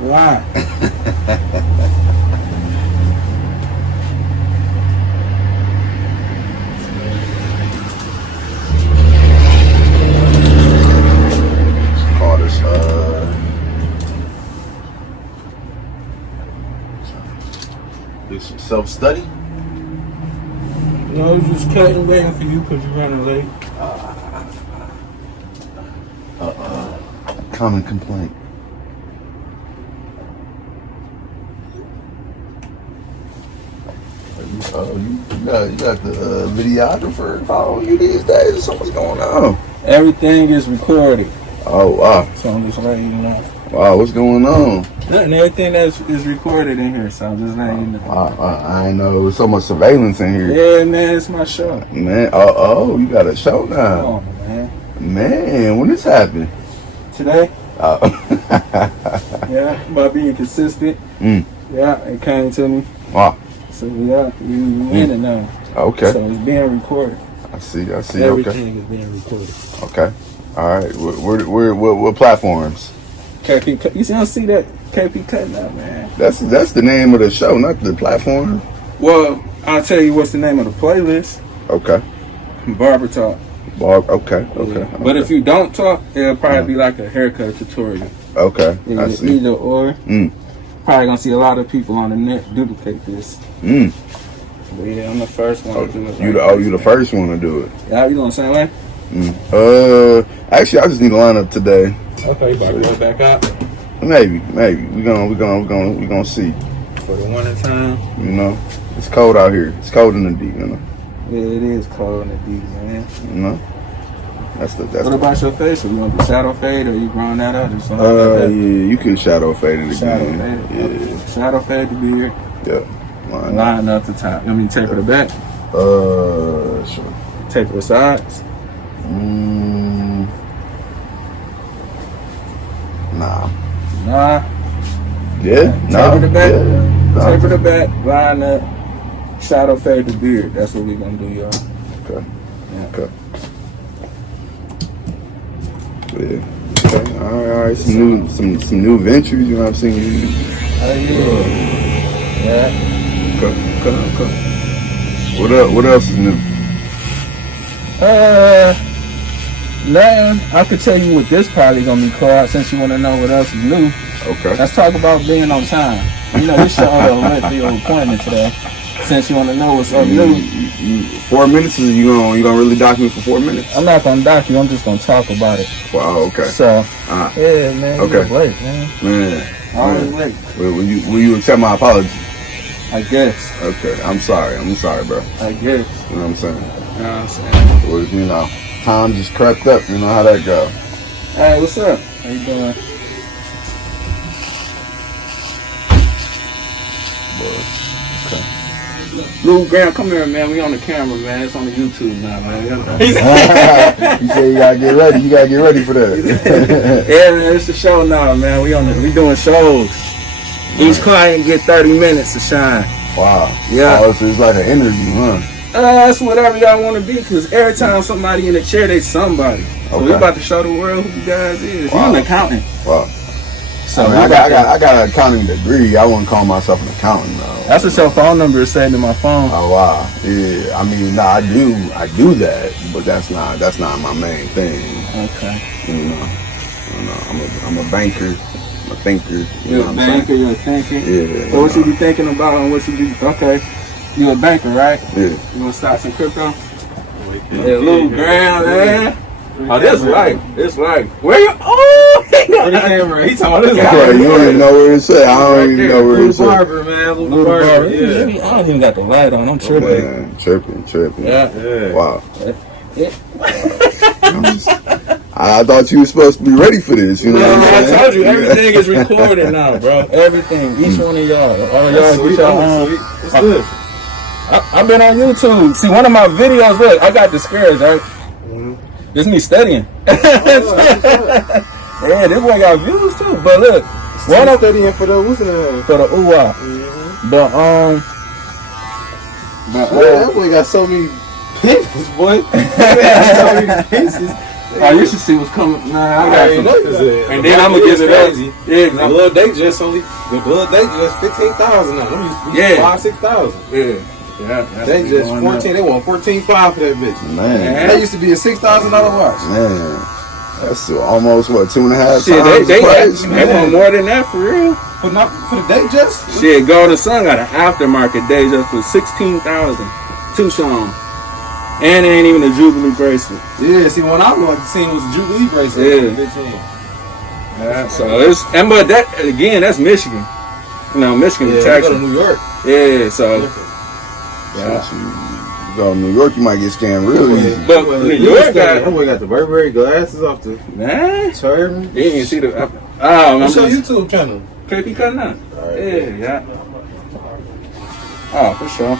Why? Call this do some self-study. No, I was just cutting waiting for you because you're running late. Common complaint. You got the videographer following you these days. So what's going on? Everything is recorded. Oh wow! So I'm just letting you know. Wow, what's going on? Nothing, everything that is recorded in here, so I'm just letting you know. I know there's so much surveillance in here. Yeah, man, it's my show. Man, you got a show now. Come on, man. Man, when this happened? Today? Oh. Yeah, by being consistent. Yeah, it came to me. Wow. So yeah, we in it now. Okay. So it's being recorded. I see. Everything is being recorded. Okay. All right. What platforms? KP Cut. You see, I don't see that KP Cut now, man. That's the name of the show, not the platform. Well, I'll tell you what's the name of the playlist. Okay. Barber Talk. Okay. Yeah. But if you don't talk, it'll probably be like a haircut tutorial. Okay. I see. Either or. Probably gonna see a lot of people on the net duplicate this. But yeah, I'm the first one to do it. You the first one to do it. Yeah, you doing the same way? Actually, I just need to line up today. Okay, you about to go back out? Maybe. We gonna see. For the winter time. You know, it's cold out here. It's cold in the deep. You know. Yeah, it is cold in the deep, man. You know. What about your facial? You want to shadow fade or you growing that out or something? Yeah, you can shadow fade it again. Yeah. Shadow fade the beard. Yeah. Line up the top. You want me to taper the back? Sure. Taper the sides? Nah. Yeah? Taper the back? Yeah. Taper the back, line up, shadow fade the beard. That's what we're going to do, y'all. Okay. Yeah. Okay. Yeah. Okay. All right. Some new ventures. You know what I'm saying? Yeah. Okay. What else is new? Nothing. I could tell you what this probably gonna be called since you want to know what else is new. Okay. Let's talk about being on time. You know, we sure went for your appointment today. Since you want to know what's up new. 4 minutes? Is you gonna really dock me for 4 minutes? I'm not gonna dock you. I'm just gonna talk about it. Wow. Okay. So. Yeah, man. Okay. You're late, man. Always late. Will you accept my apology? I guess. Okay. I'm sorry, bro. I guess. You know what I'm saying? You know what I'm saying? Well, you know, time just crept up. You know how that go. Hey, what's up? How you doing? Okay. Lou Graham, come here, man. We on the camera, man. It's on the YouTube now, man. You say you gotta get ready. You gotta get ready for that. Yeah, man. It's the show now, man. We doing shows. Each client get 30 minutes to shine. Wow. Yeah. Oh, so it's like an interview, huh? That's whatever y'all want to be, because every time somebody in the chair, they somebody. So we about to show the world who you guys is. Wow. You an accountant. Wow. So I got an accounting degree. I wouldn't call myself an accountant though. That's what your phone number is saying to my phone. Oh wow. Yeah. I mean, nah, I do that, but that's not my main thing. Okay. You know, I'm a banker. I'm a thinker. You're a banker. You're a thinker. Yeah. So what you be thinking about and what you be? Okay. You're a banker, right? Yeah. You wanna start some crypto? Yeah, Lou Graham, man. Oh, this right. Where you? Oh, he got the camera. He talking about this guy. Okay, you don't even know where it's at. I don't even know where it's at. Barber, man. Lou Barber. Yeah. I don't even got the light on. I'm tripping. Man, tripping. Yeah. Wow. Yeah. I thought you were supposed to be ready for this. You know what I'm I saying? told you, everything is recorded now, bro. Everything. Each one of y'all. All y'all get your own. What's this? I've been on YouTube. See, one of my videos, look, I got discouraged, right? This me studying. Yeah, this boy got views too. But look, one of studying for the UWA. But that boy got so many pieces, boy. He got so many pieces. I used to see what's coming. Nah, I got some. And then I'm gonna get it crazy. Yeah, the little digest only the little digest 15,000 now. Them used to be 5,000-6,000. Yeah. They just 14. They want 14,500 for that bitch. Man, That used to be a $6,000 watch. man, that's almost what 2.5 Shit, times the price. they want more than that for real. For the digest. Shit, Golden Sun got an aftermarket digest for 16,000. Tucson. And it ain't even a Jubilee bracelet. Yeah, see, what I wanted to see was a Jubilee bracelet. Yeah. 15. Yeah, so it's but that again, that's Michigan. You know, Michigan Yeah, tax. go to New York. Yeah, so You go to New York, you might get scammed real easy. but New York got that boy got the Burberry glasses off the man. turban. You didn't see the I'm What's your just YouTube channel? KP cutting out. Alright. Yeah. Oh, for sure.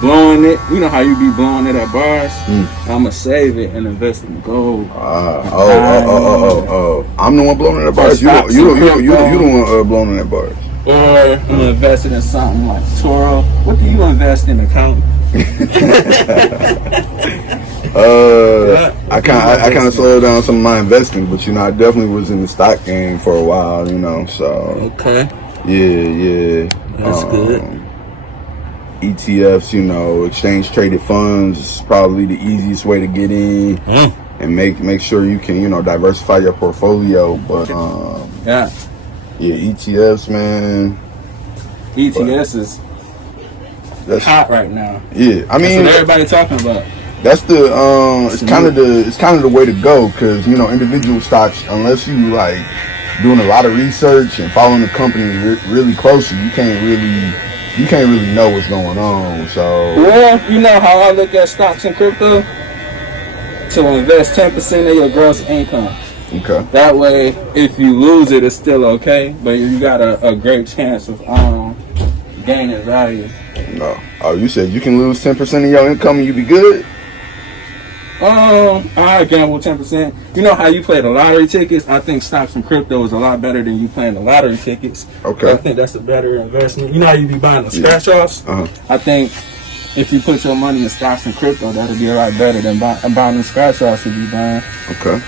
Blowing it. You know how you be blowing it at bars? I'ma save it and invest in gold. I'm the one blowing in the bars. You the one blowing in that bars. Or I'm gonna invest it in something like Toro. What do you invest in, accountant? I kind of slowed down some of my investing, but I definitely was in the stock game for a while, So Okay. yeah, That's good. ETFs, exchange traded funds is probably the easiest way to get in and make sure you can diversify your portfolio. But Yeah. ETFs, man. ETS is hot right now. Yeah, I mean, that's what everybody talking about. That's the it's kind of the way to go, because individual stocks, unless you like doing a lot of research and following the company really closely, you can't really know what's going on. So well, you know how I look at stocks and crypto? To invest 10% of your gross income. okay. That way, if you lose it, it's still okay, but you got a great chance of gaining value. No. Oh, you said you can lose 10% of your income and you be good? I gamble 10%. You know how you play the lottery tickets? I think stocks and crypto is a lot better than you playing the lottery tickets. Okay. I think that's a better investment. You know how you be buying the scratch offs? Uh-huh. I think if you put your money in stocks and crypto, that'll be a lot better than buying the scratch offs you be buying. Okay.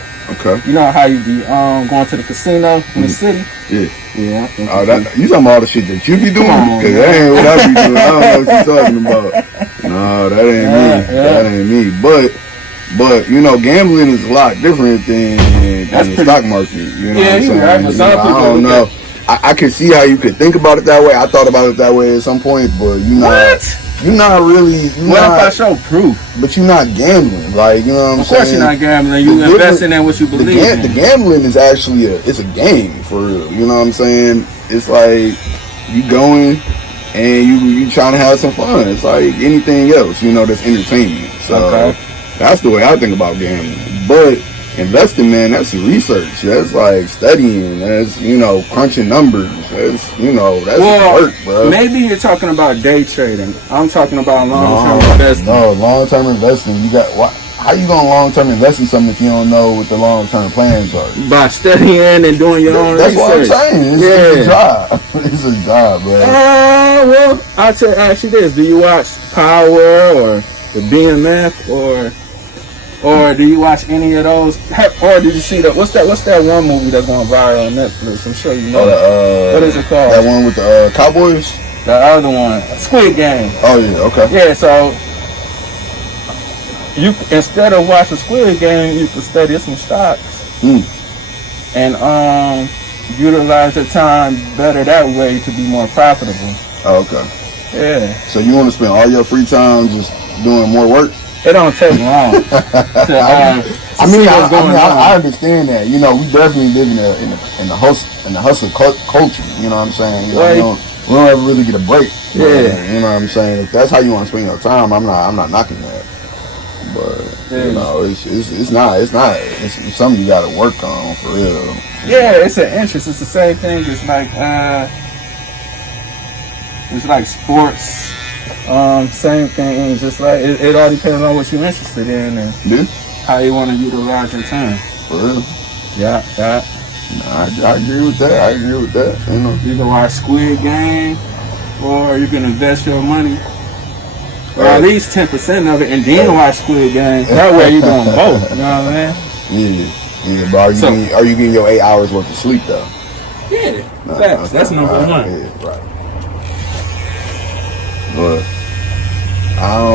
You know how you be going to the casino in the city? Yeah. Yeah, I think you talking about all the shit that you be doing? Because that ain't what I be doing. I don't know what you're talking about. No, that ain't me. Yeah. That ain't me. But gambling is a lot different than the stock market. You know what I'm saying? Right, but some people I don't know. I can see how you could think about it that way. I thought about it that way at some point, but you're not really. What if I show proof? But you're not gambling, like, you know what I'm saying? Of course you're not gambling. You investing in what you believe in. The gambling is actually it's a game for real. You know what I'm saying? It's like you going and you trying to have some fun. It's like anything else, that's entertainment. So that's the way I think about gambling. But investing, man, that's research. That's like studying. That's crunching numbers. That's work, bro. Maybe you're talking about day trading. I'm talking about long-term investing. No, long-term investing. How you gonna long-term invest in something if you don't know what the long-term plans are? By studying and doing your own research. That's what I'm saying. It's a job. It's a job, bro. Well, I'll ask you this: do you watch Power or the BMF or do you watch any of those? Or did you see what's that one movie that's going viral on Netflix? I'm sure you know. What is it called? That one with the Cowboys? The other one, Squid Game. Oh yeah, okay. Yeah, so you instead of watching Squid Game, you can study some stocks and utilize your time better that way to be more profitable. Oh, okay. Yeah. So you want to spend all your free time just doing more work? It don't take long. I understand that. We definitely live in the hustle culture. You know what I'm saying? We don't ever really get a break. Yeah. You know what I'm saying? If that's how you want to spend your time, I'm not knocking that. But it's something you got to work on for real. Yeah, it's an interest. It's the same thing. It's like sports. Same thing. Just like it all depends on what you're interested in and how you want to utilize your time. For real? Yeah. I agree with that. You can watch Squid Game, or you can invest your money or at least 10% of it, and then watch Squid Game. That way you doing both. You know what I mean? Yeah. But are you getting your 8 hours worth of sleep though? Yeah, facts. That's number one. Yeah, right. But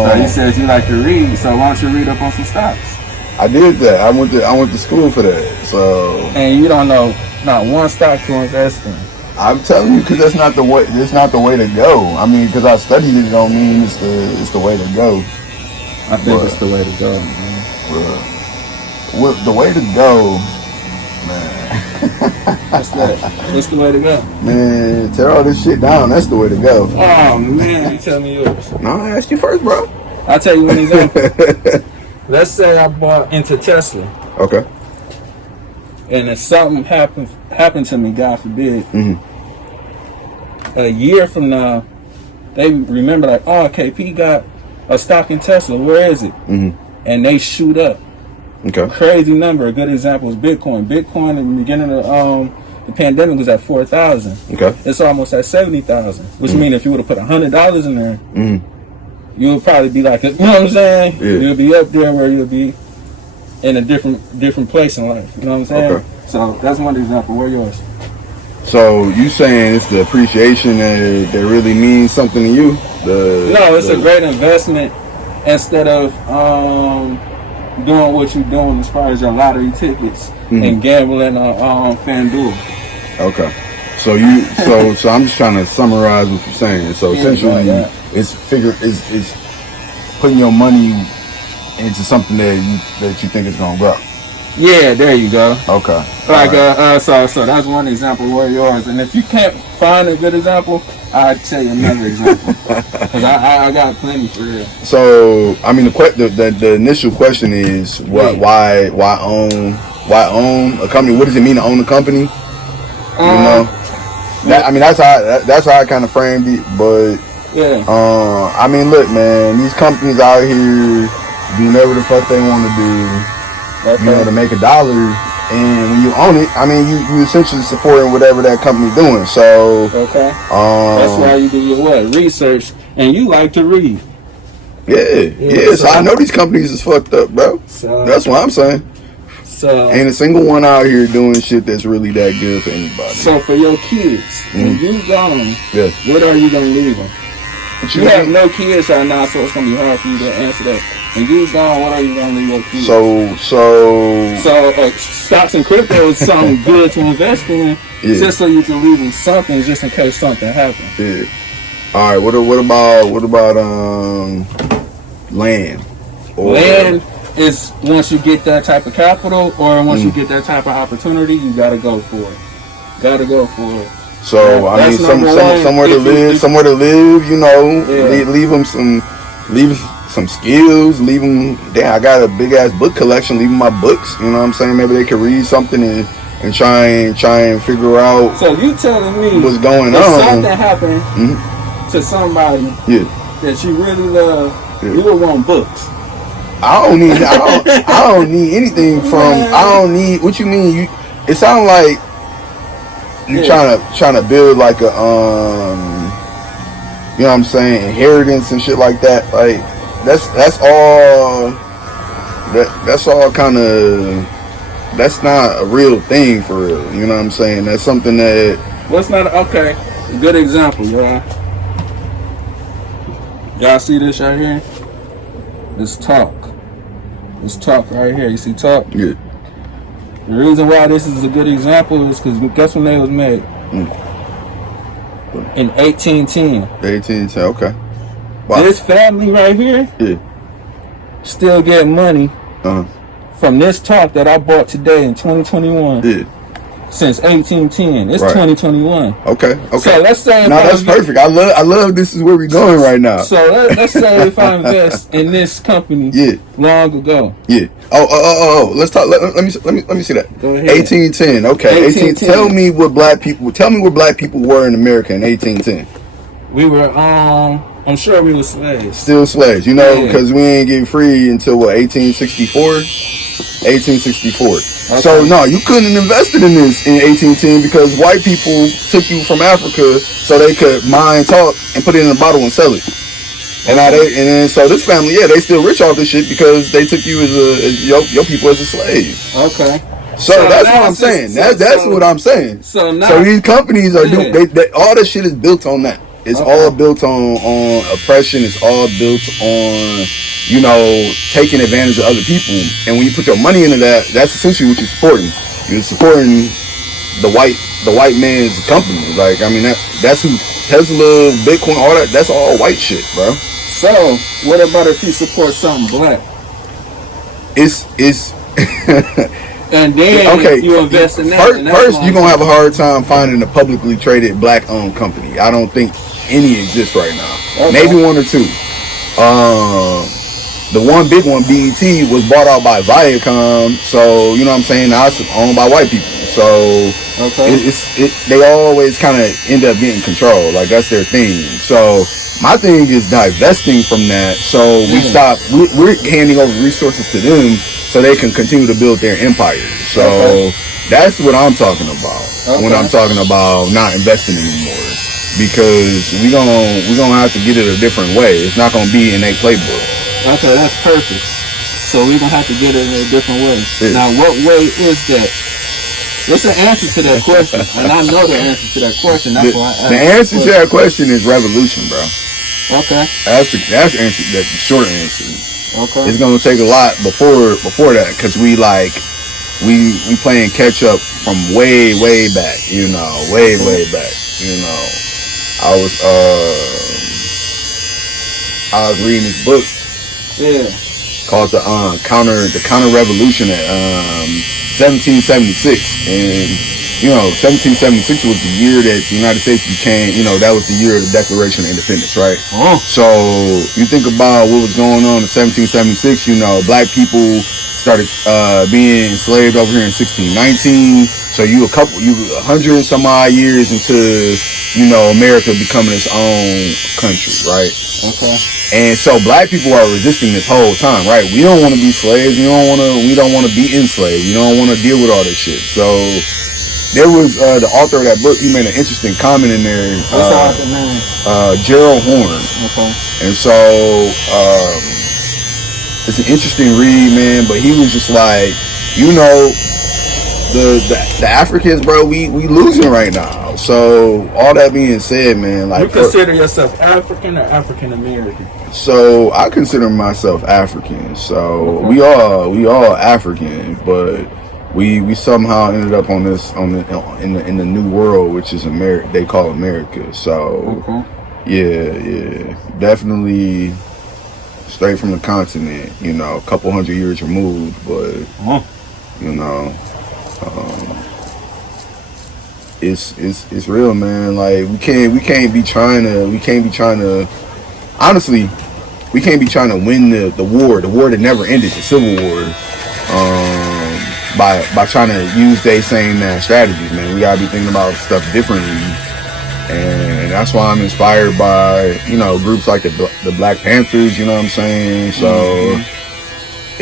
so you said you like to read, so why don't you read up on some stocks? I did that. I went to school for that. So and you don't know not one stock to invest in. I'm telling you, because that's not the way. It's not the way to go. I mean, because I studied it, don't mean it's the way to go. I think it's the way to go, man. Well, the way to go, man. What's that? What's the way to go? Man, tear all this shit down. That's the way to go. Oh man, you tell me yours. No, I asked you first, bro. I'll tell you an example. Let's say I bought into Tesla. Okay. And if something happened to me, God forbid, a year from now, they remember like, oh, KP got a stock in Tesla. Where is it? And they shoot up. Okay. Crazy number. A good example is Bitcoin. Bitcoin in the beginning of the pandemic was at 4,000. Okay. It's almost at 70,000. Which means if you would have put $100 in there, you would probably be like, you know what I'm saying? Yeah. You'll be up there where you'll be in a different place in life. You know what I'm saying? Okay. So that's one example. Where yours? So you saying it's the appreciation that really means something to you? No, it's a great investment instead of doing what you're doing as far as your lottery tickets and gambling on FanDuel. Okay. So so I'm just trying to summarize what you're saying. So essentially, it's putting your money into something that you think is gonna grow. Yeah, there you go. Okay. Like so that's one example. Where yours? And if you can't find a good example, I'll tell you another example. Cause I got plenty for real. So I mean the initial question is why own a company? What does it mean to own a company? You know, that's how I kind of framed it. But yeah, I mean, look, man, these companies out here do whatever the fuck they want to do. You know, to make $1, and when you own it, I mean, you essentially supporting whatever that company's doing. So that's why you do your research, and you like to read. Yeah. So I know these companies is fucked up, bro. So that's what I'm saying. So ain't a single one out here doing shit that's really that good for anybody. So for your kids, when you gone, what are you gonna leave them? You have no kids right now, so it's gonna be hard for you to answer that. And you gone, what are you gonna leave your kids? So stocks and crypto is something good to invest in, just so you can leave them something, just in case something happens. Yeah. All right. What about land? Land is once you get that type of capital, or once you get that type of opportunity, you gotta go for it. So I mean, somewhere to live. You know, leave them some skills. Leave them. Damn, I got a big ass book collection. Leave them my books. You know what I'm saying? Maybe they could read something and try and figure out. So you telling me what's going if on? Something happened to somebody that you really love. You would want books. I don't need anything from. I don't need. What you mean? It sounds like you trying to build like a you know what I'm saying, inheritance and shit like that. Like that's all kind of, that's not a real thing for real. You know what I'm saying? That's something that. What's not okay? A good example, y'all. Y'all see this right here? This talk right here. You see talk? Yeah. The reason why this is a good example is because guess when they was made? In 1810. 1810, okay. Wow. This family right here still get money from this talk that I bought today in 2021. Yeah. Since 1810. It's 2021. Okay. So let's say that's perfect. I love this is where we're going right now. So let's say if I invest in this company long ago. Yeah. Oh. Let's talk. Let me see that. Go ahead. 1810. Okay. 1810. Tell me where black people were in America in 1810. We were I'm sure we were slaves. Still slaves, you know, because we ain't get free until 1864. 1864. Okay. So no, you couldn't have invested in this in 1810 because white people took you from Africa so they could mine talk and put it in a bottle and sell it. And now so this family, yeah, they still rich off this shit because they took you as your people as a slave. Okay. So that's what I'm saying. That's what I'm saying. So these companies are they all this shit is built on that. It's all built on oppression. It's all built on, you know, taking advantage of other people. And when you put your money into that, that's essentially what you're supporting. You're supporting the white man's company. Like, I mean, that's who Tesla, Bitcoin, all that. That's all white shit, bro. So what about if you support something black? It's and then you invest in that. First you're gonna have a hard time finding a publicly traded black-owned company. I don't think any exist right now. Maybe one or two. The one big one, BET, was bought out by Viacom, so you know what I'm saying. Now it's owned by white people, so they always kind of end up getting control. Like, that's their thing. So my thing is divesting from that. So we're handing over resources to them so they can continue to build their empire. So that's what I'm talking about when I'm talking about not investing anymore. Because we're gonna have to get it a different way. It's not gonna be in a playbook. Okay, that's perfect. So we're gonna have to get it in a different way. Yeah. Now, what way is that? What's the answer to that question? And I know the answer to that question. That's why I asked. The answer to that question is revolution, bro. Okay. That's the answer. That's the short answer. Okay. It's gonna take a lot before that, because we playing catch up from way back. You know, way back. You know. I was reading this book called the counter revolution at 1776, and you know 1776 was the year that the United States became, you know, that was the year of the Declaration of Independence, right? So you think about what was going on in 1776. You know, black people started being enslaved over here in 1619. So you 100 and some odd years into, you know, America becoming its own country, right? Okay. And so black people are resisting this whole time, right? We don't want to be slaves. We don't want to be enslaved. We don't want to deal with all this shit. So there was the author of that book. He made an interesting comment in there. What's the author name? Gerald Horn. Okay. And so it's an interesting read, man. But he was just like, you know, the Africans, bro, we losing right now. So all that being said, man, like, you consider yourself African or African American? So I consider myself African. So we all African, but we somehow ended up in the new world, which is America. They call America. So yeah, definitely straight from the continent. You know, a couple hundred years removed, but you know. It's real, man. Like, we can't be trying to honestly, we can't be trying to win the war that never ended, the Civil War, by trying to use they same strategies, man. We gotta be thinking about stuff differently, and that's why I'm inspired by, you know, groups like the Black Panthers. You know what I'm saying? So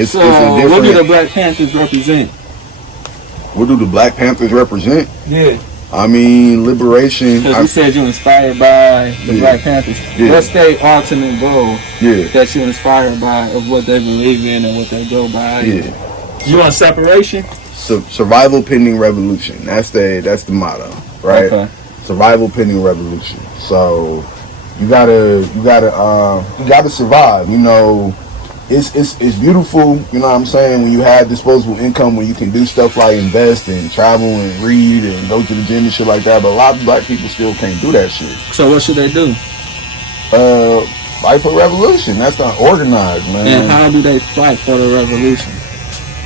it's a different. What do the Black Panthers represent? What do the Black Panthers represent? Yeah. I mean, liberation. Because you said you're inspired by the Black Panthers. Yeah. What's their ultimate goal that you're inspired by, of what they believe in and what they go by? Yeah. You want separation? Survival pending revolution. That's the motto, right? Okay. Survival pending revolution. So you gotta survive. You know, it's beautiful, you know what I'm saying, when you have disposable income, when you can do stuff like invest and travel and read and go to the gym and shit like that. But a lot of black people still can't do that shit. So what should they do? Fight for revolution. That's not organized, man. And how do they fight for the revolution?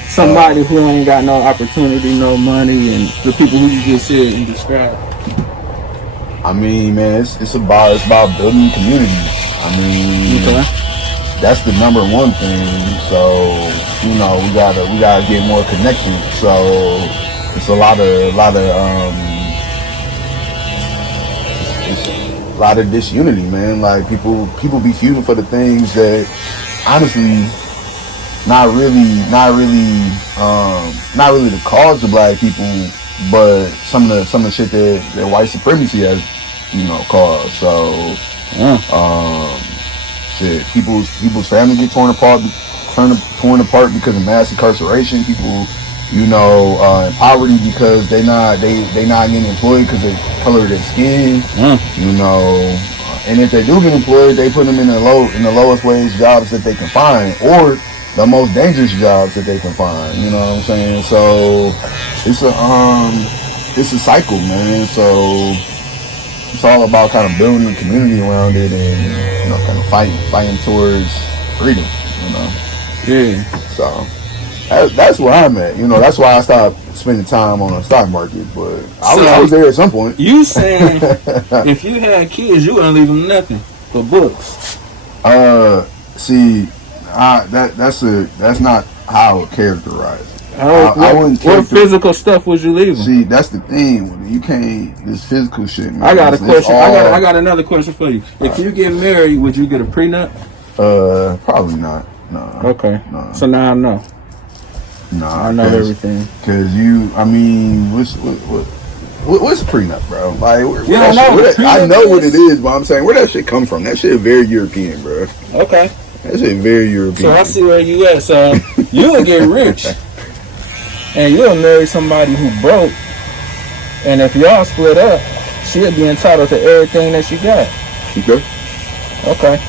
Somebody who ain't got no opportunity, no money, and the people who you just said and described. I mean, man, it's about building community. I mean, that's the number one thing. So, you know, we gotta get more connected. So it's a lot of disunity, man. Like, people be feuding for the things that honestly not really the cause of black people, but some of the shit that white supremacy has, you know, caused. So shit, people's family get torn apart because of mass incarceration. People, in poverty because they not getting employed because of the color of their skin. And if they do get employed, they put them in the lowest wage jobs that they can find, or the most dangerous jobs that they can find. You know what I'm saying? So it's a cycle, man. So it's all about kind of building a community around it, and kind of fighting towards freedom. Yeah. So that's where I'm at. That's why I stopped spending time on the stock market. But I was there at some point. You saying if you had kids, you wouldn't leave them nothing but books? See, that's not how I would characterize it. I wouldn't. What physical stuff would you leave them? See, that's the thing. You can't. This physical shit, man. I got a question. I got another question for you. If you get married, would you get a prenup? Probably not. No. Okay. No. So now I know. No, I know everything. Cause what's a prenup, bro? Like, I know what it is, but I'm saying, where that shit come from? That shit very European, bro. Okay. That shit very European. So I see where you at. So you will get rich, and you'll marry somebody who broke, and if y'all split up, she'll be entitled to everything that she got. Okay.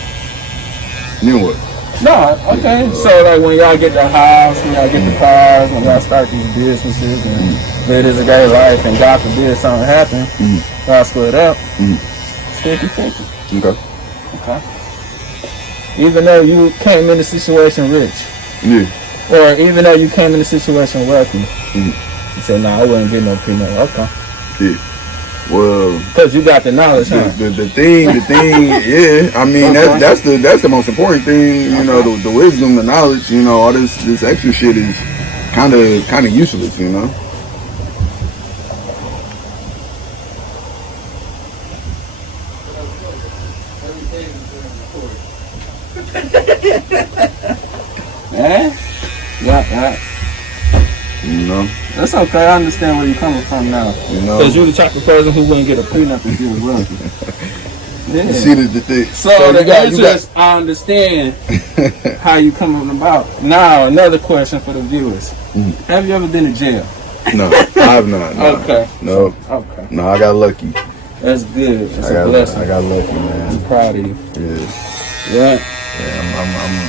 Then what? No, okay. So like when y'all get the house, when y'all get the cars, when y'all start these businesses and live this a great life, and God forbid something happen, y'all split up, it's 50-50. Okay. Even though you came in the situation rich, or even though you came in the situation wealthy, you said, "Nah, I wouldn't get no prenup." Okay. Yeah. Well, because you got the knowledge, huh? The thing, yeah. I mean, that's the most important thing. The wisdom, the knowledge. All this extra shit is kind of useless. Yeah. That's okay. I understand where you're coming from now. Because you're the type of person who wouldn't get a prenup if you was wealthy. Yeah. See the thing. So the answer is, I understand how you coming about. Now, another question for the viewers. Have you ever been to jail? No, I have not. No. Okay. No. Okay. No, I got lucky. That's good. That's a blessing. I got lucky, man. I'm proud of you. Yeah. Yeah,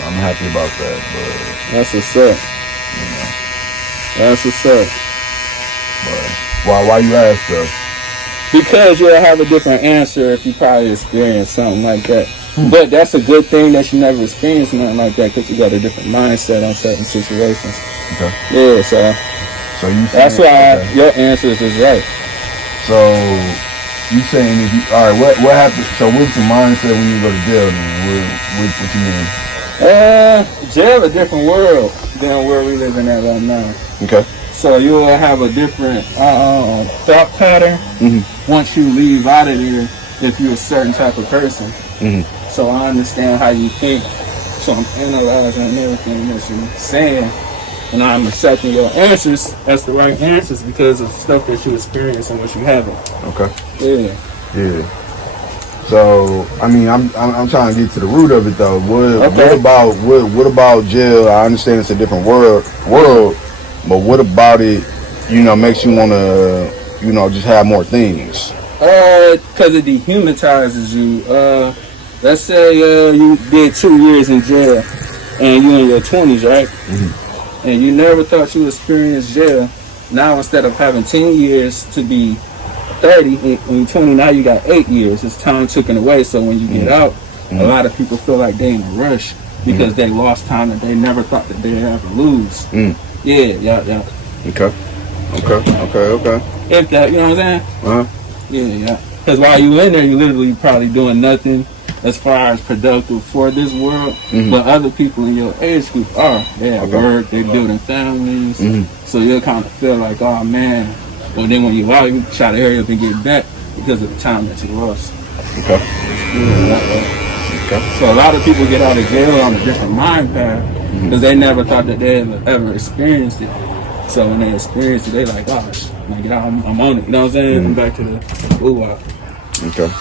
I'm happy about that. But that's what's up. That's what's up. But why you ask though? Because you'll have a different answer if you probably experienced something like that. But that's a good thing that you never experienced nothing like that, because you got a different mindset on certain situations. Okay. Yeah, so you that's why your answers is right. So you saying all right? What happened? So what's the mindset when you go to jail? Then what you mean? Jail a different world than where we living at right now. Okay. So you'll have a different thought pattern once you leave out of there if you're a certain type of person. So I understand how you think. So I'm analyzing everything that you're saying, and I'm accepting your answers as the right answers because of stuff that you experience and what you haven't. Okay. Yeah. So I mean, I'm trying to get to the root of it though. What about jail? I understand it's a different world, but what about it? Makes you want to, just have more things. Because it dehumanizes you. Let's say you did 2 years in jail, and you in your 20s, right? And you never thought you experienced jail. Now instead of having 10 years to be 30, when you're 20, now you got 8 years. It's time taken away. So when you get out, a lot of people feel like they in a rush because they lost time that they never thought that they'd ever lose. Yeah. Okay. If that, you know what I'm saying? Yeah. Because while you in there, you literally probably doing nothing as far as productive for this world. But other people in your age group are. They at work, they building families. So you'll kind of feel like, oh man. But then when you out, you try to hurry up and get back because of the time that you lost. Okay. So a lot of people get out of jail on a different mind path because they never thought that they ever experienced it. So when they experience it, they like, gosh, when I get out, I'm on it. You know what I'm saying? I'm back to the blue wire. Okay.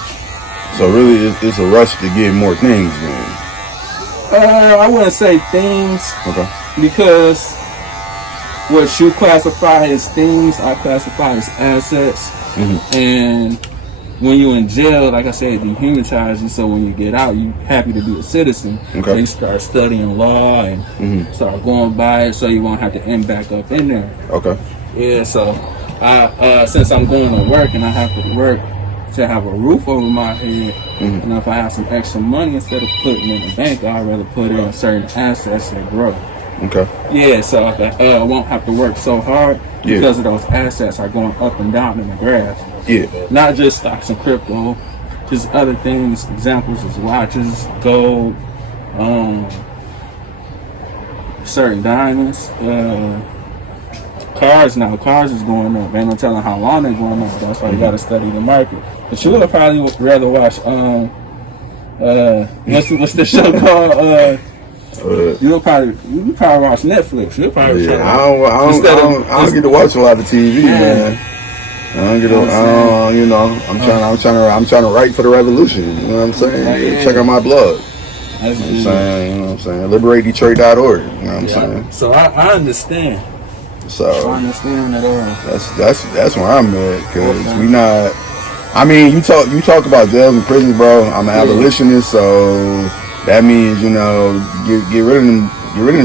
So really, it's a rush to get more things then. I wouldn't say things. Okay. Because what you classify as things, I classify as assets. And when you're in jail, like I said, it dehumanize you. So when you get out, you're happy to be a citizen. Okay. So you start studying law and start going by it, so you won't have to end back up in there. Okay. Yeah. So since I'm going to work and I have to work to have a roof over my head, and if I have some extra money, instead of putting it in the bank, I'd rather put it in certain assets and grow. Okay. Yeah, so I won't have to work so hard because of those assets are going up and down in the graph. Yeah. Not just stocks and crypto, just other things. Examples is watches, gold, certain diamonds, cars. Now cars is going up. Ain't no telling how long they're going up. That's why you got to study the market. But you would probably rather watch what's the show called? You probably watch Netflix. You'll probably I don't get to watch a lot of TV, man. I don't get to, I'm trying to write for the revolution. You know what I'm saying? Check out my blog. You know what I'm saying? LiberateDetroit.org. You know what I'm saying? So I understand. So I understand that all. That's where I'm at, because we not. I mean, you talk about jails and prisons, bro. I'm an abolitionist, so that means get rid of them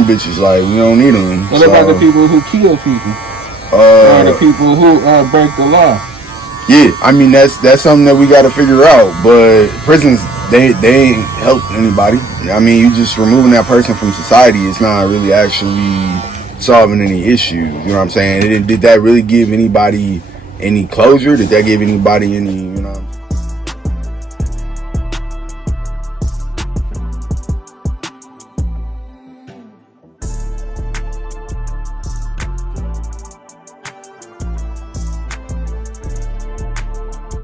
bitches. Like, we don't need them. What about the people who kill people? Or the people who break the law? Yeah, I mean that's something that we got to figure out. But prisons, they ain't help anybody. I mean, you just removing that person from society. It's not really actually solving any issues. You know what I'm saying? Did that really give anybody any closure? Did that give anybody any?